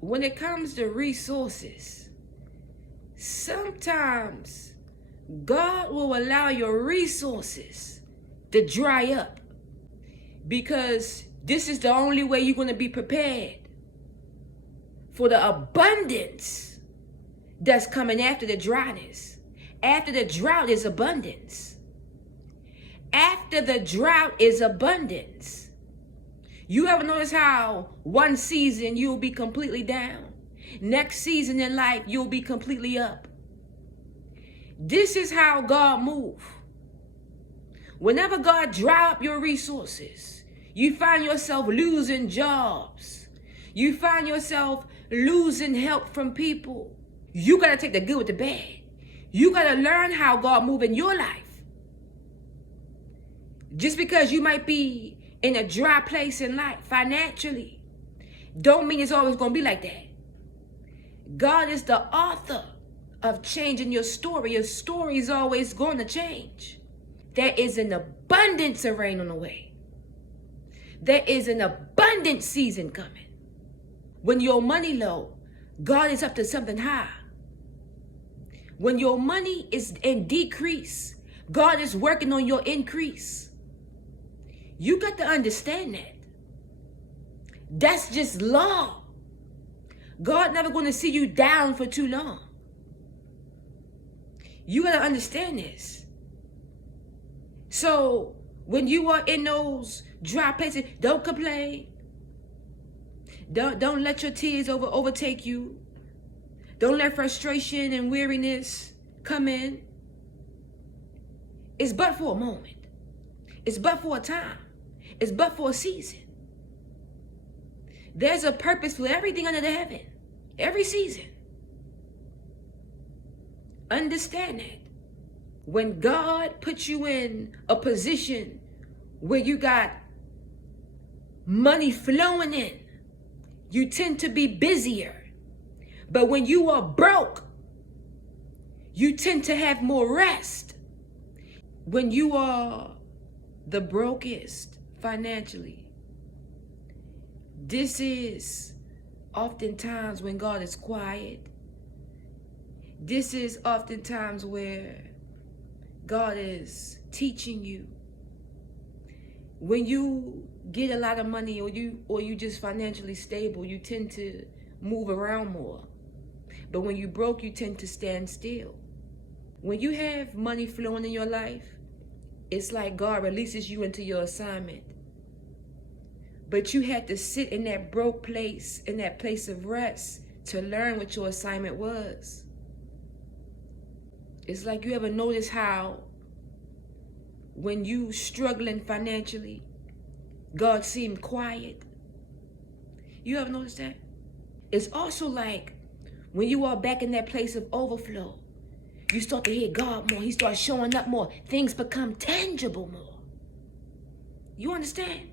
when it comes to resources, sometimes God will allow your resources to dry up, because this is the only way you're going to be prepared for the abundance that's coming after the dryness. After the drought is abundance. After the drought is abundance. You ever notice how one season you'll be completely down? Next season in life, you'll be completely up. This is how God moves. Whenever God dry up your resources, you find yourself losing jobs. You find yourself losing help from people. You got to take the good with the bad. You got to learn how God moves in your life. Just because you might be in a dry place in life financially, don't mean it's always going to be like that. God is the author of changing your story. Your story is always going to change. There is an abundance of rain on the way. There is an abundant season coming. When your money low, God is up to something high. When your money is in decrease, God is working on your increase. You got to understand that. That's just law. God never going to see you down for too long. You got to understand this. So when you are in those dry places, don't complain. Don't let your tears overtake you. Don't let frustration and weariness come in. It's but for a moment. It's but for a time. It's but for a season. There's a purpose for everything under the heaven. Every season. Understand that. When God puts you in a position where you got money flowing in, you tend to be busier. But when you are broke, you tend to have more rest. When you are the brokest financially, this is oftentimes when God is quiet. This is oftentimes where God is teaching you. When you get a lot of money, or you just financially stable, you tend to move around more. But when you broke, you tend to stand still. When you have money flowing in your life, it's like God releases you into your assignment. But you had to sit in that broke place, in that place of rest, to learn what your assignment was. It's like, you ever notice how when you struggling financially, God seemed quiet? You ever notice that? It's also like when you are back in that place of overflow, you start to hear God more. He starts showing up more. Things become tangible more. You understand?